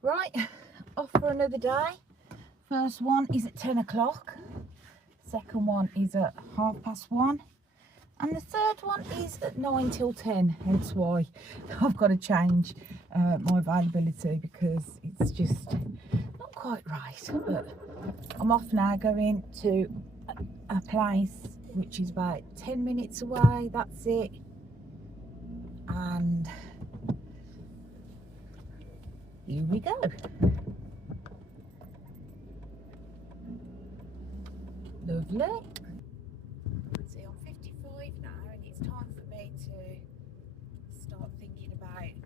Right, off for another day. First one is at 10 o'clock. Second one is at 1:30. And the third one is at 9 till 10, hence why I've got to change my availability because it's just not quite right. But I'm off now, going to a place which is about 10 minutes away, that's it. And here we go. Lovely. See, I'm 55 now and it's time for me to start thinking about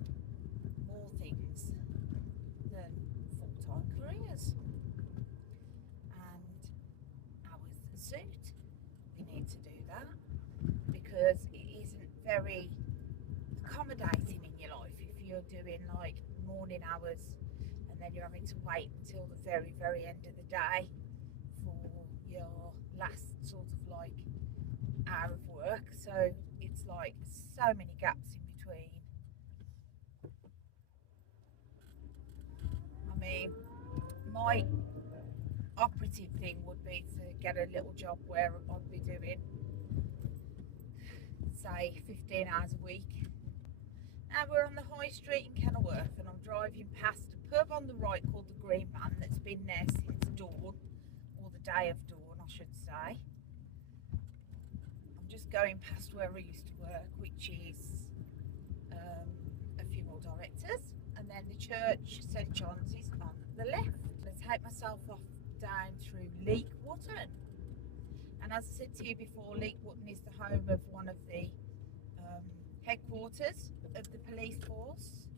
more things than full-time careers. And hours that suit. We need to do that because it isn't very accommodating in your life if you're doing like morning hours and then you're having to wait until the very, very end of the day for your last sort of like hour of work. So it's like so many gaps in between. I mean, my operative thing would be to get a little job where I'd be doing, say, 15 hours a week. Now we're on the high street in Kenilworth and I'm driving past a pub on the right called the Green Man that's been there since dawn, or the day of dawn I should say. I'm just going past where I used to work, which is a funeral directors, and then the church St John's is on the left. Let's take myself off down through Leek Wootton. And as I said to you before, Leek Wootton is the home of one of the headquarters of the police force.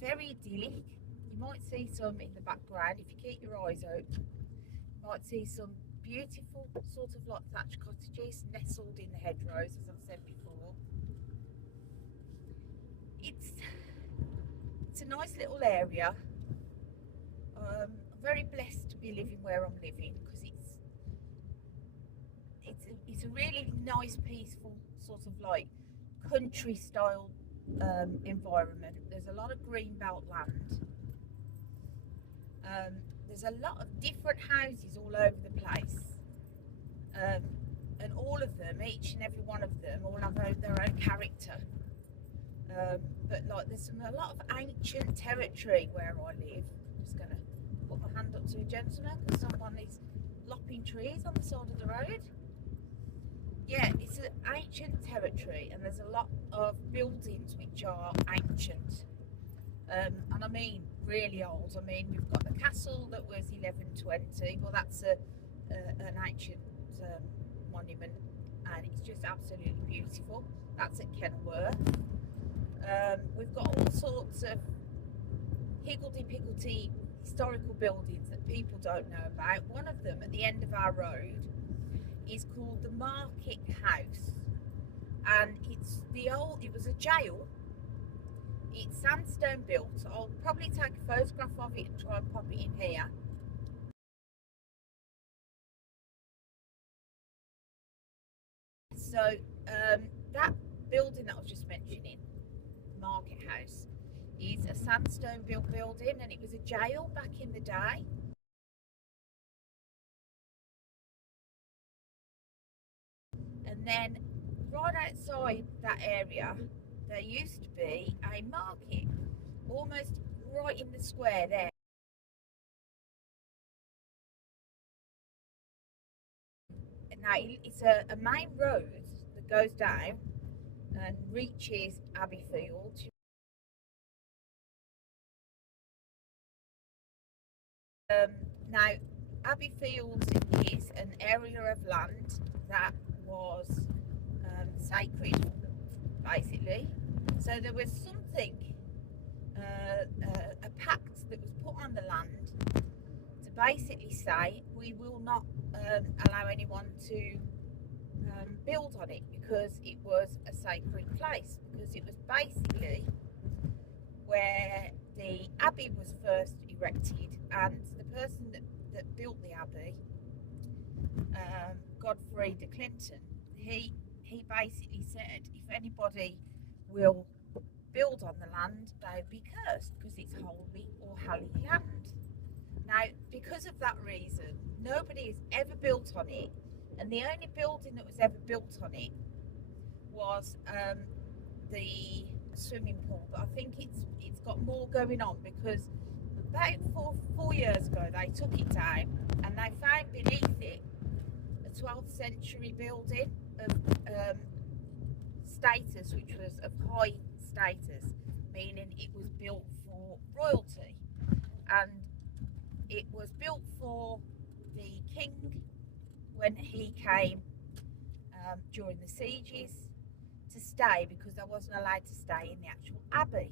Very idyllic. You might see some in the background if you keep your eyes open. You might see some beautiful sort of like thatched cottages nestled in the hedgerows, as I've said before. It's a nice little area. I'm very blessed to be living where I'm living because it's a really nice, peaceful sort of like country style environment. There's a lot of green belt land. There's a lot of different houses all over the place, and all of them, each and every one of them, all have their own character. But like there's a lot of ancient territory where I live. I'm just gonna put my hand up to a gentleman because someone is lopping trees on the side of the road. Yeah, it's an ancient territory and there's a lot of buildings which are ancient. And I mean really old. I mean, we've got the castle that was 1120. Well, that's an ancient monument and it's just absolutely beautiful. That's at Kenilworth. We've got all sorts of higgledy-piggledy historical buildings that people don't know about. One of them at the end of our road is called the Market House, and it was a jail. It's sandstone built. I'll probably take a photograph of it and try and pop it in here. So that building that I was just mentioning, Market House, is a sandstone built building and it was a jail back in the day. And then right outside that area there used to be a market, almost right in the square there. Now it's a main road that goes down and reaches Abbeyfield. Now Abbeyfield is an area of land that was sacred, basically. So there was something, a pact that was put on the land to basically say we will not allow anyone to build on it because it was a sacred place, because it was basically where the abbey was first erected, and the person that built the abbey, Godfrey de Clinton, he basically said if anybody will build on the land, they would be cursed because it's holy or holy land. Now, because of that reason, nobody has ever built on it, and the only building that was ever built on it was the swimming pool. But I think it's got more going on, because about four years ago they took it down and they found beneath it a 12th century building of status, which was of high status, meaning it was built for royalty, and it was built for the king when he came during the sieges to stay, because they wasn't allowed to stay in the actual abbey,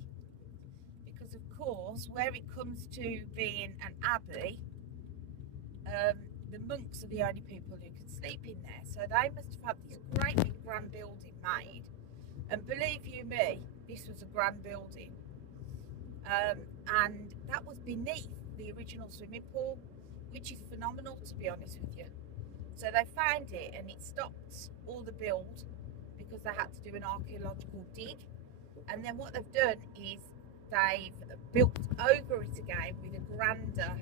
because of course where it comes to being an abbey, the monks are the only people who can sleep in there. So they must have had this great big grand building made, and believe you me, this was a grand building, and that was beneath the original swimming pool, which is phenomenal, to be honest with you. So they found it and it stopped all the build because they had to do an archaeological dig, and then what they've done is they've built over it again with a grander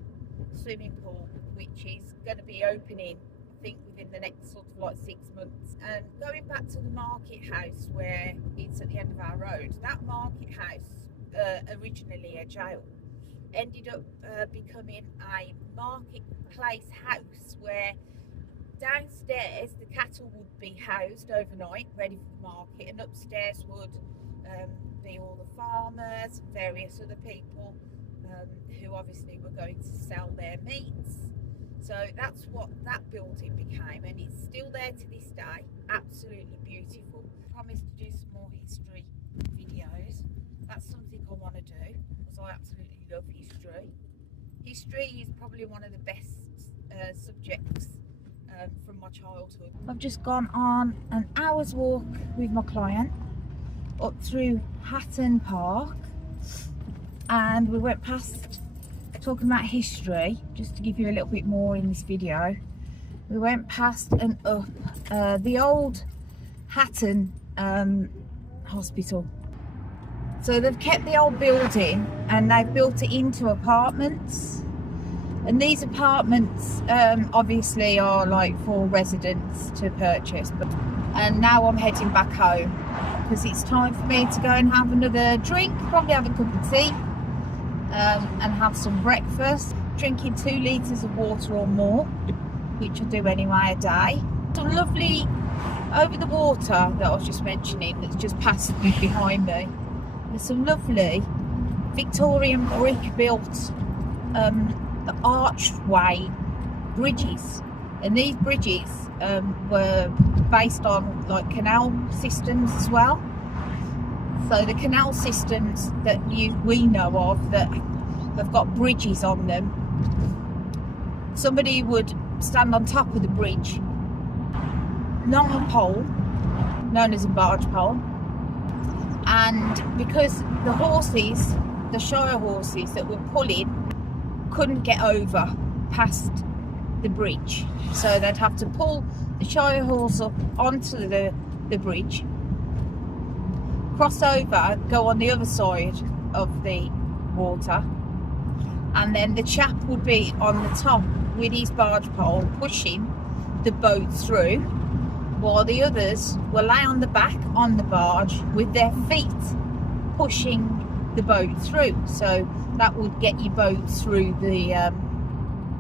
swimming pool, which is going to be opening, I think, within the next sort of like 6 months. And going back to the market house where it's at the end of our road, that market house, originally a jail, ended up becoming a marketplace house where downstairs the cattle would be housed overnight ready for the market, and upstairs would be all the farmers and various other people who obviously were going to sell their meats. So that's what that building became, and it's still there to this day. Absolutely beautiful. I promised to do some more history videos. That's something I want to do, because I absolutely love history. History is probably one of the best subjects from my childhood. I've just gone on an hour's walk with my client up through Hatton Park, and we went past, talking about history, just to give you a little bit more in this video, we went past and up the old Hatton Hospital. So they've kept the old building and they've built it into apartments, and these apartments obviously are like for residents to purchase. And now I'm heading back home because it's time for me to go and have another drink, probably have a cup of tea, and have some breakfast, drinking 2 litres of water or more, which I do anyway a day. Some lovely, over the water that I was just mentioning, that's just passed me behind me, there's some lovely Victorian brick built archway bridges, and these bridges were based on like canal systems as well. So the canal systems that we know of that have got bridges on them, somebody would stand on top of the bridge, long pole known as a barge pole, and because the horses, the Shire horses that were pulling, couldn't get over past the bridge, so they'd have to pull the Shire horse up onto the bridge, cross over, go on the other side of the water, and then the chap would be on the top with his barge pole pushing the boat through, while the others will lay on the back on the barge with their feet pushing the boat through. So that would get your boat through the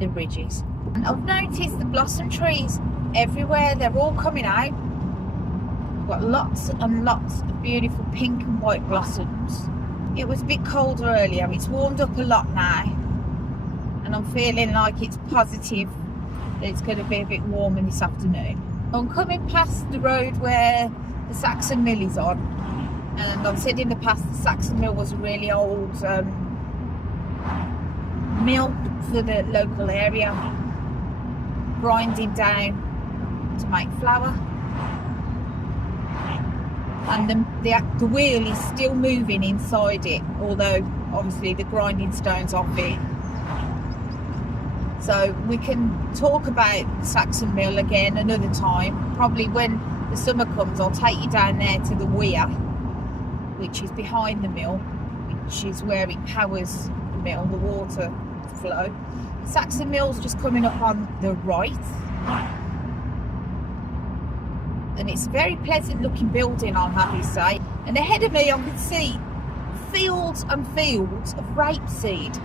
bridges. And I've noticed the blossom trees everywhere, they're all coming out. Got lots and lots of beautiful pink and white blossoms. It was a bit colder earlier, it's warmed up a lot now, and I'm feeling like it's positive that it's going to be a bit warmer this afternoon. I'm coming past the road where the Saxon Mill is on, and I've said in the past the Saxon Mill was a really old mill for the local area, grinding down to make flour, and the wheel is still moving inside it, although obviously the grinding stone's off it. So we can talk about Saxon Mill again another time. Probably when the summer comes, I'll take you down there to the weir which is behind the mill, which is where it powers the mill, the water flow. Saxon Mill's just coming up on the right, and it's a very pleasant looking building, I'll have you say. And ahead of me I can see fields and fields of rapeseed,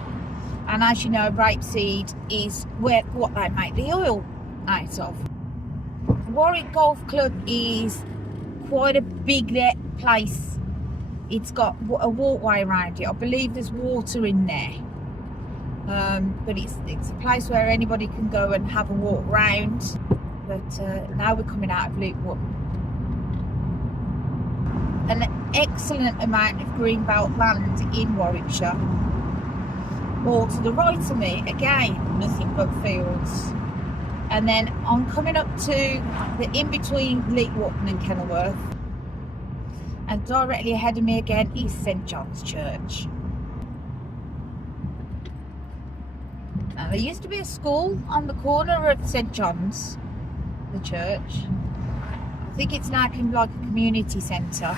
and as you know, rapeseed is what they make the oil out of. Warwick Golf Club is quite a big place. It's got a walkway around it. I believe there's water in there, but it's a place where anybody can go and have a walk round. But now we're coming out of Luke Wood. An excellent amount of greenbelt land in Warwickshire. All to the right of me, again, nothing but fields. And then I'm coming up to the in-between Leetwatton and Kenilworth. And directly ahead of me again is St John's Church. Now, there used to be a school on the corner of St John's, the church. I think it's now like a community centre.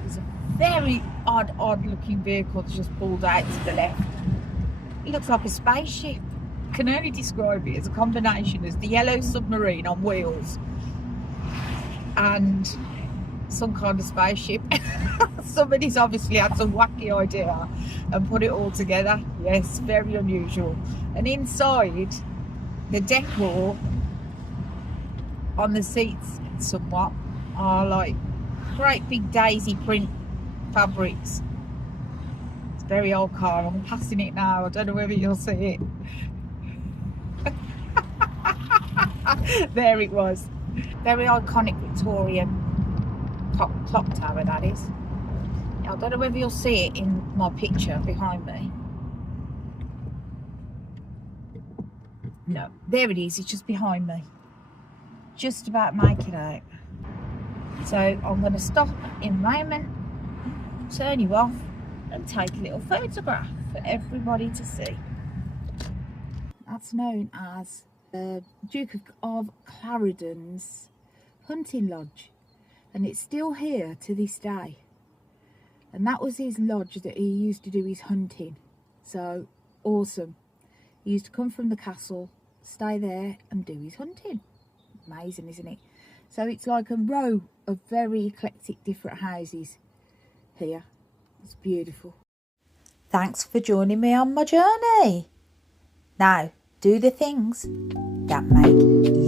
There's a very odd looking vehicle that's just pulled out to the left. It looks like a spaceship. I can only describe it as a combination as the yellow submarine on wheels and some kind of spaceship. Somebody's obviously had some wacky idea and put it all together. Yes, very unusual. And inside, the decor on the seats somewhat are like great big daisy print fabrics. It's a very old car. I'm passing it now. I don't know whether you'll see it. There it was. Very iconic Victorian clock tower, that is. I don't know whether you'll see it in my picture behind me. No, there it is. It's just behind me. Just about make it out. So I'm going to stop in a moment, turn you off and take a little photograph for everybody to see. That's known as the Duke of Clarendon's hunting lodge, and it's still here to this day. And that was his lodge that he used to do his hunting. So awesome. He used to come from the castle, stay there and do his hunting. Amazing, isn't it? So it's like a row of very eclectic different houses here. It's beautiful. Thanks for joining me on my journey. Now, do the things that make you